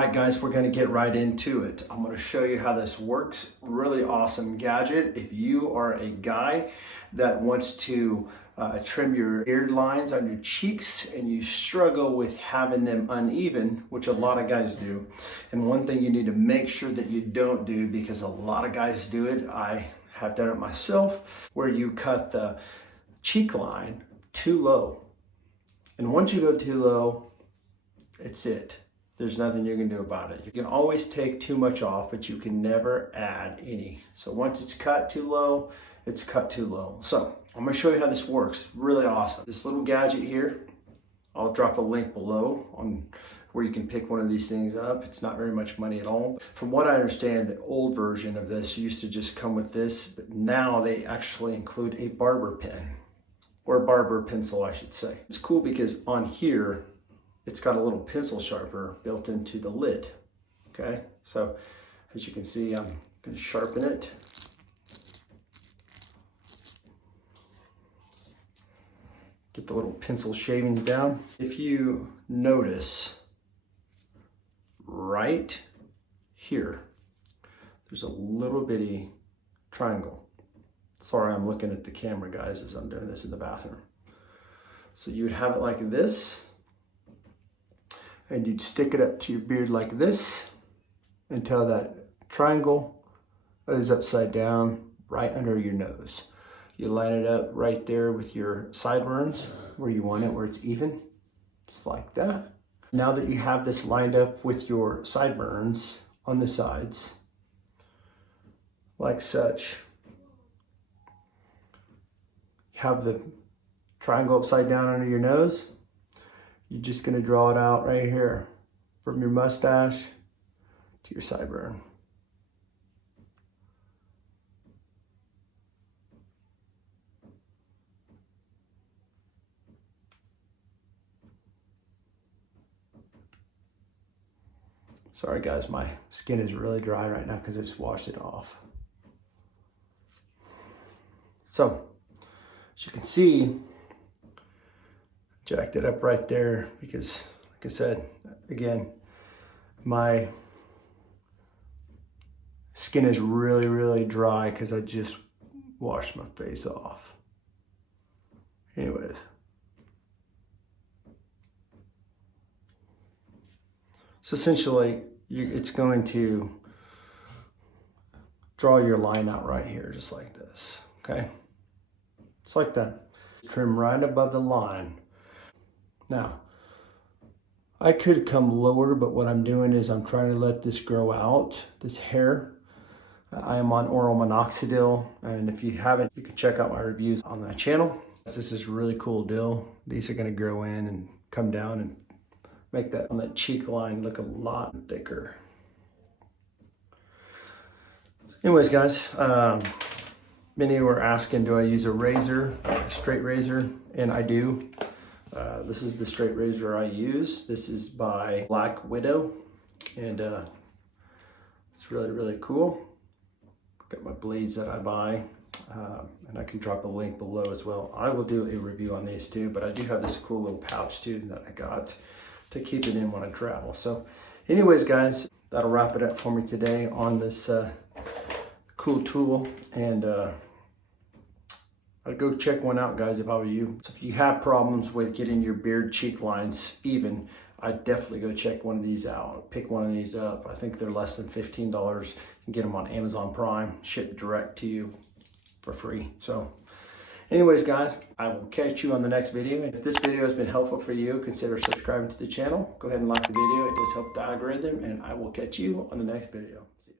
right, guys, we're going to get right into it. I'm going to show you how this works. Really awesome gadget. If you are a guy that wants to trim your beard lines on your cheeks and you struggle with having them uneven, which a lot of guys do. And one thing you need to make sure that you don't do, because a lot of guys do it, I have done it myself, where you cut the cheek line too low. And once you go too low, it's it. There's nothing you can do about it. You can always take too much off, but you can never add any. So once it's cut too low, it's cut too low. So I'm gonna show you how this works. Really awesome. This little gadget here, I'll drop a link below on where you can pick one of these things up. It's not very much money at all. From what I understand, the old version of this used to just come with this, but now they actually include a barber pen, or a barber pencil, I should say. It's cool because on here, it's got a little pencil sharpener built into the lid, okay? So as you can see, I'm gonna sharpen it. Get the little pencil shavings down. If you notice, right here, there's a little bitty triangle. Sorry, I'm looking at the camera, guys, as I'm doing this in the bathroom. So you would have it like this, and you'd stick it up to your beard like this until that triangle is upside down right under your nose. You line it up right there with your sideburns where you want it, where it's even, just like that. Now that you have this lined up with your sideburns on the sides, like such, you have the triangle upside down under your nose. You're just gonna draw it out right here from your mustache to your sideburn. Sorry guys, my skin is really dry right now because I just washed it off. So, as you can see, jacked it up right there because, like I said, again, my skin is really, really dry because I just washed my face off. Anyways. So essentially, it's going to draw your line out right here, just like this, okay? It's like that. Trim right above the line. Now, I could come lower, but what I'm doing is I'm trying to let this grow out, this hair. I am on oral minoxidil, and if you haven't, you can check out my reviews on that channel. This is a really cool deal. These are gonna grow in and come down and make that on that cheek line look a lot thicker. Anyways, guys, many were asking, do I use a razor, a straight razor? And I do. This is the straight razor I use. This is by Black Widow, and it's really, really cool. Got my blades that I buy, and I can drop a link below as well. I will do a review on these too, but I do have this cool little pouch too that I got to keep it in when I travel. So anyways, guys, that'll wrap it up for me today on this cool tool. And I'd go check one out, guys, if I were you. So if you have problems with getting your beard cheek lines even, I'd definitely go check one of these out. Pick one of these up. I think they're less than $15. You can get them on Amazon Prime, shipped direct to you for free. So anyways, guys, I will catch you on the next video. And if this video has been helpful for you, consider subscribing to the channel. Go ahead and like the video. It does help the algorithm, and I will catch you on the next video. See you.